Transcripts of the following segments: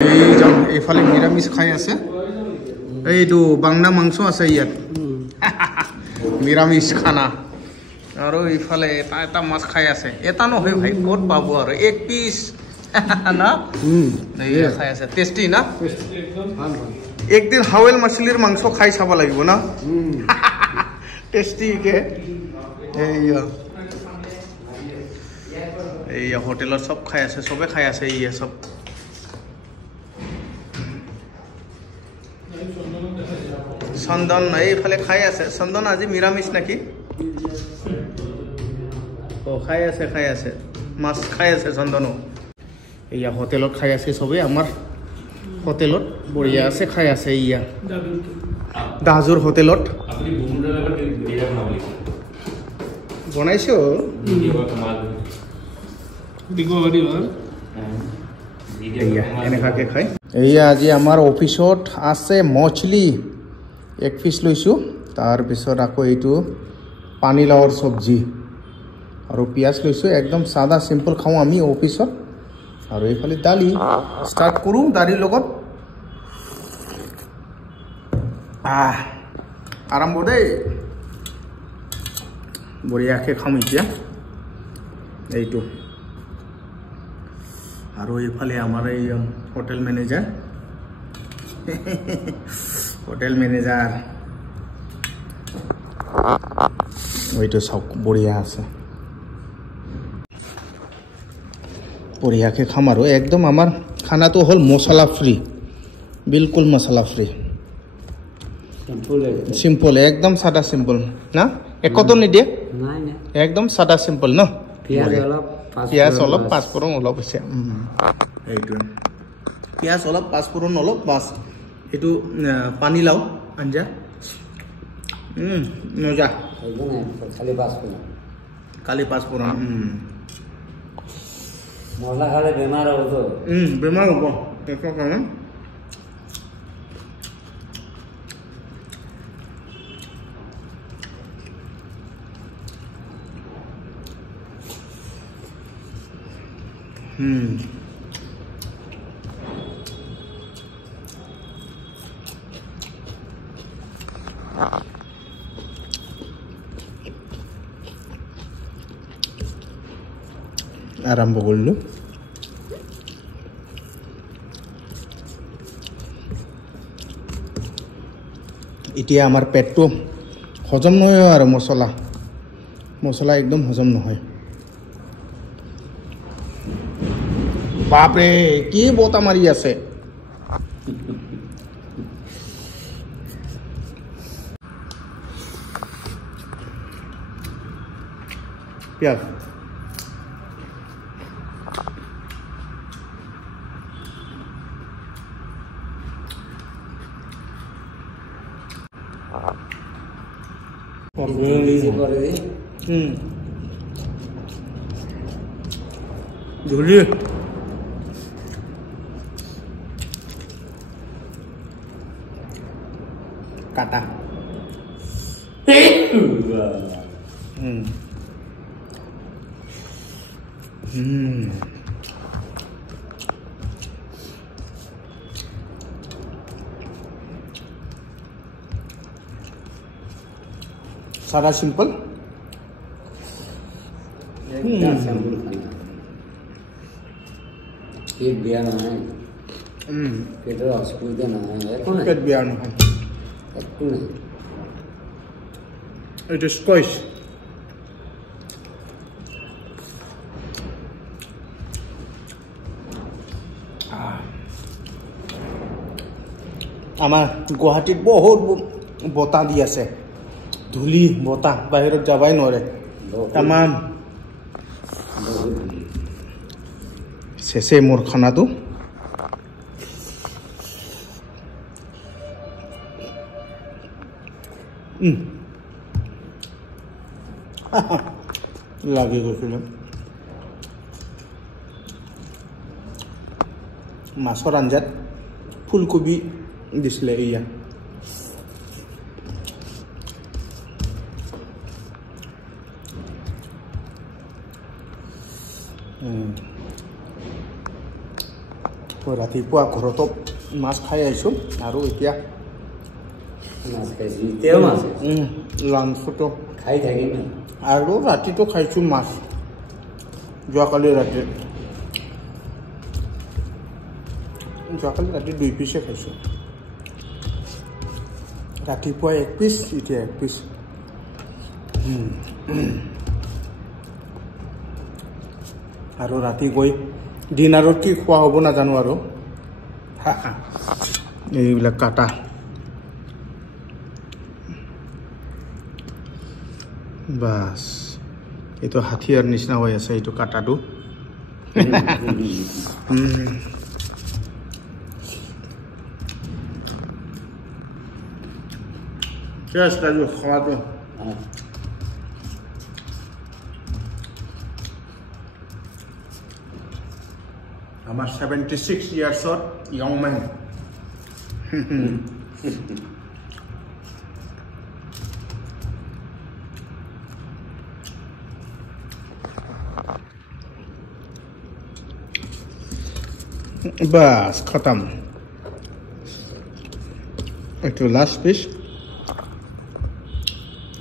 এইফালে নিৰামিষ খাই আছে এইটো বাংনা মাংস আছে ইয়াত নিৰামিষ খানা আৰু এইফালে এটা মাছ খাই আছে এটা নহয় ভাই ক'ত পাব আৰু এক পিস না এই খাই আছে টেস্টি না একদিন হাৱেল মাছলিৰ মাংস খাই চাব লাগিব না টেস্টি কে এই হোটেলত সব খাই আছে সবে খাই আছে এই সব চন্দন এইফালে খাই আছে চন্দন আজি নিৰামিষ নাকি ও খাই আছে মাছ খাই আছে চন্দনো এইয়া হোটেলত খাই আছে সবে আমাৰ হোটেলত বঢ়িয়া আছে খাই আছে ইয়া দাজুৰ হোটেলত বনাইছো এনেকাকে খাই এইয়া আজি আমাৰ অফিসত আছে মছলি এক পিস লৈছো তাৰপিছত আকৌ এইটো পানীলাওৰ চব্জি আৰু পিয়াজ লৈছো একদম সাদা সিম্পল খাওঁ আমি অফিসত আৰু এইফালে দালি স্টাৰ্ট কৰো দালিৰ লগত আৰম্ভ দেই বঢ়িয়াকৈ খাম এতিয়া এইটো আৰু এইফালে আমাৰ এই হোটেল মেনেজাৰ ওইটো সব বঢ়িয়া আছে বঢ়িয়াকৈ খাম আৰু একদম আমাৰ খানাটো হ'ল মছলা ফ্ৰী বিলকুল মছলা ফ্ৰী সিম্পল একদম সাদা সিম্পল না একতো নিদিয়ে একদম সাদা সিম্পল ন পিয়াজ অলপ পাঁচফোৰণ অলপ আছে এইটোৱে পিয়াজ অলপ পাঁচফোৰণ অলপ বাছ এইটো পানীলাও আঞ্জা মজা কালি পাঁচফোৰণ মছলা খালে বেমাৰ হ'ব বেমাৰ হ'ব পেটৰ কাৰণে আৰম্ভ কৰিলোঁ এতিয়া আমাৰ পেটটো হজম নহয় আৰু মছলা একদম হজম নহয় বাপৰে কি বতা মাৰি আছে পিয়াজ ধুলি কাটা सादा सिंपल एक बिया নহয় পেটৰ অসুবিধা নহয় একো নাই পেট বিয়া নহয় একো নাই এইটো স্কোয়াশ আমাৰ গুৱাহাটীত বহুত বতাহ দি আছে ধুলি বতাহ বাহিৰত যাবাই নোৱাৰে তামাম শেষে মোৰ খানাটো লাগি গৈছিল মাছৰ আঞ্জাত ফুলকবি দিছিলে এয়া ৰাতিপুৱা ঘৰতো মাছ খাই আহিছোঁ আৰু এতিয়া মাছ খাইছোঁ এতিয়াও মাছ লাঞ্চতো খাই থাকিম আৰু ৰাতিটো খাইছোঁ মাছ যোৱাকালি ৰাতি 2 পিচে খাইছোঁ ৰাতিপুৱা 1 পিচ এতিয়া 1 পিচ আৰু ৰাতি গৈ ডিনাৰত কি খোৱা হ'ব নাজানো আৰু এইবিলাক কাটা বাস এইটো হাথিয়াৰ নিচিনা হৈ আছে এইটো কাটাটো Cheers, Taju. Khawatu. I'm a 76 years old young man. Bas, khatam. Itu last piece.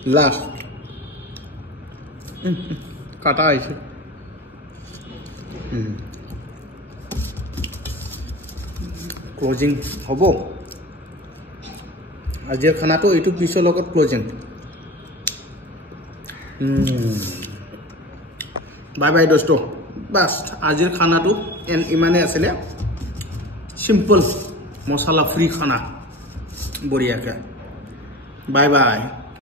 Last. Kata aise. Closing hobo. Ajir khana to itu piso logot closing. Bye bye dosto. Bas ajir khana to en imane asile. Simple, masala free khana. Boriya ke. Bye bye.